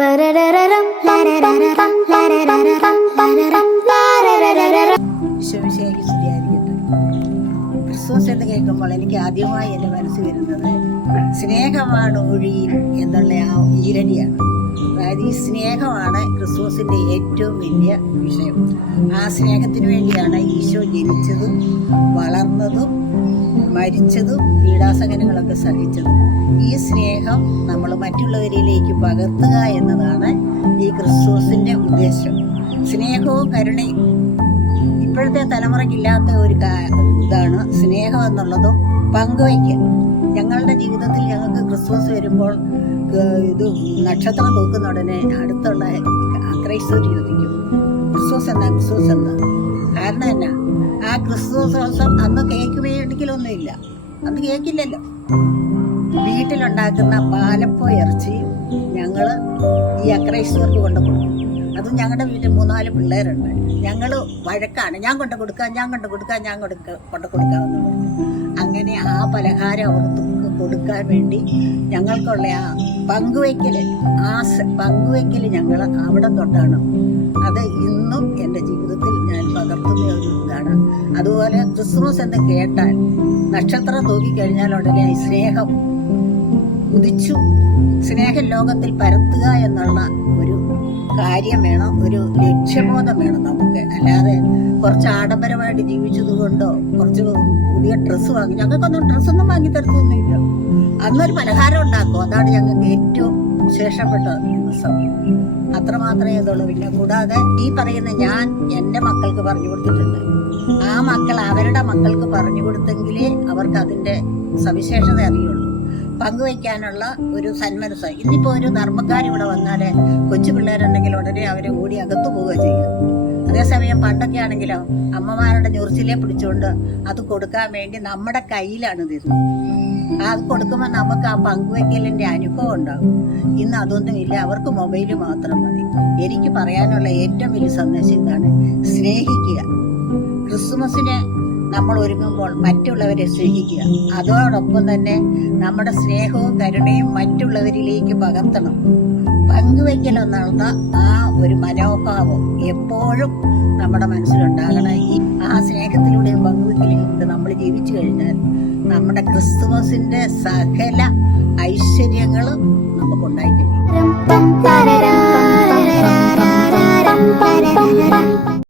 Christmas എന്ന് കേൾക്കുമ്പോൾ എനിക്ക് ആദ്യമായി എൻ്റെ മനസ്സിൽ വരുന്നത് സ്നേഹമാണ് ഒഴിയിൽ എന്നുള്ള ആ ഈരടിയാണ്. അതായത് ഈ സ്നേഹമാണ് ക്രിസ്മസിൻ്റെ ഏറ്റവും വലിയ വിഷയം. ആ സ്നേഹത്തിന് വേണ്ടിയാണ് ഈശോ ജനിച്ചതും വളർന്നതും മരിച്ചതും പീഡാസഹനങ്ങളൊക്കെ സഹിച്ചതും. ഈ സ്നേഹം നമ്മൾ മറ്റുള്ളവരിലേക്ക് പകർത്തുക എന്നതാണ് ഈ ക്രിസ്മസിൻ്റെ ഉദ്ദേശം. സ്നേഹവും കരുണയും ഇപ്പോഴത്തെ തലമുറയ്ക്കില്ലാത്ത ഒരു ഇതാണ് സ്നേഹം എന്നുള്ളതും പങ്കുവയ്ക്കൽ. ഞങ്ങളുടെ ജീവിതത്തിൽ ഞങ്ങൾക്ക് ക്രിസ്മസ് വരുമ്പോൾ ഇത് നക്ഷത്രം തൂക്കുന്ന ഉടനെ അടുത്തുള്ള ക്രൈസ്തവർ ചോദിക്കും, ക്രിസ്മസ് എന്നാ, ക്രിസ്മസ് എന്നാ. കാരണം എന്നാ, ആ ക്രിസ്മസ് ദിവസം അന്ന് കേക്ക് മേടിക്കലൊന്നുമില്ല, അന്ന് കേക്കില്ലല്ലോ. വീട്ടിലുണ്ടാക്കുന്ന പാലപ്പോ ഇറച്ചിയും ഞങ്ങൾ ഈ അക്രൈസ്തവർക്ക് കൊണ്ടു കൊടുക്കും. അതും ഞങ്ങളുടെ വീട്ടിൽ 3-4 പിള്ളേരുണ്ട്. ഞങ്ങൾ വഴക്കാണ്, ഞാൻ കൊണ്ടു കൊടുക്കാം, ഞാൻ കൊണ്ടു കൊടുക്കാമെന്ന് പറഞ്ഞു. അങ്ങനെ ആ പലഹാരം അവർക്ക് കൊടുക്കാൻ വേണ്ടി ഞങ്ങൾക്കുള്ള ആ പങ്കുവയ്ക്കല് ഞങ്ങൾ അവിടെ തൊട്ടാണ്. അത് ഇന്നും എൻ്റെ ജീവിതത്തിൽ ഞാൻ പകർത്തുന്ന ഒരു ഇതാണ്. അതുപോലെ ക്രിസ്മസ് എന്ന് കേട്ടാൽ നക്ഷത്രം തൂക്കിക്കഴിഞ്ഞാൽ ഉടനെ സ്നേഹം ഉദിച്ചു, സ്നേഹം ലോകത്തിൽ പരത്തുക എന്നുള്ള ഒരു കാര്യം വേണം, ഒരു ലക്ഷ്യബോധം വേണം നമുക്ക്. അല്ലാതെ കുറച്ച് ആഡംബരമായിട്ട് ജീവിച്ചത് കൊണ്ടോ കുറച്ച് പുതിയ ഡ്രസ്സ് വാങ്ങി, ഞങ്ങൾക്കൊന്നും ഡ്രസ്സൊന്നും വാങ്ങി തരത്തൊന്നുമില്ല. അന്നൊരു പലഹാരം ഉണ്ടാക്കും, അതാണ് ഞങ്ങൾക്ക് ഏറ്റവും വിശേഷപ്പെട്ട ദിവസം. അത്രമാത്രമേ ഇതുള്ളൂ. പിന്നെ കൂടാതെ ഈ പറയുന്ന ഞാൻ എൻ്റെ മക്കൾക്ക് പറഞ്ഞു കൊടുത്തിട്ടുണ്ട്. ആ മക്കൾ അവരുടെ മക്കൾക്ക് പറഞ്ഞു കൊടുത്തെങ്കിലേ അവർക്ക് അതിൻ്റെ സവിശേഷത അറിയുള്ളൂ. പങ്കുവയ്ക്കാനുള്ള ഒരു സന്മനസ്. ഇന്നിപ്പോൾ ഒരു ധർമ്മക്കാർ ഇവിടെ വന്നാൽ കൊച്ചു പിള്ളേരുണ്ടെങ്കിൽ ഉടനെ അവരെ ഓടി അകത്തു പോവുക ചെയ്യുക. അതേസമയം പണ്ടൊക്കെ ആണെങ്കിലോ അമ്മമാരുടെ ഞൊറിച്ചിലെ പിടിച്ചുകൊണ്ട് അത് കൊടുക്കാൻ വേണ്ടി നമ്മുടെ കയ്യിലാണ് തരുന്നത്. അത് കൊടുക്കുമ്പോൾ നമുക്ക് ആ പങ്കുവയ്ക്കലിൻ്റെ അനുഭവം ഉണ്ടാകും. ഇന്ന് അതൊന്നുമില്ല, അവർക്ക് മൊബൈൽ മാത്രം മതി. എനിക്ക് പറയാനുള്ള ഏറ്റവും വലിയ സന്ദേശം ഇതാണ്: സ്നേഹിക്കുക. ക്രിസ്മസിന് നമ്മൾ ഒരുങ്ങുമ്പോൾ മറ്റുള്ളവരെ സ്നേഹിക്കുക. അതോടൊപ്പം തന്നെ നമ്മുടെ സ്നേഹവും കരുണയും മറ്റുള്ളവരിലേക്ക് പകർത്തണം. പങ്കുവയ്ക്കലെന്നുള്ള ആ ഒരു മനോഭാവം എപ്പോഴും നമ്മുടെ മനസ്സിലുണ്ടാകണം. ആ സ്നേഹത്തിലൂടെയും പങ്കുവയ്ക്കലിലൂടെ നമ്മൾ ജീവിച്ചു കഴിഞ്ഞാൽ നമ്മുടെ ക്രിസ്തുമസിന്റെ സകല ഐശ്വര്യങ്ങളും നമുക്കുണ്ടായി കഴിയും.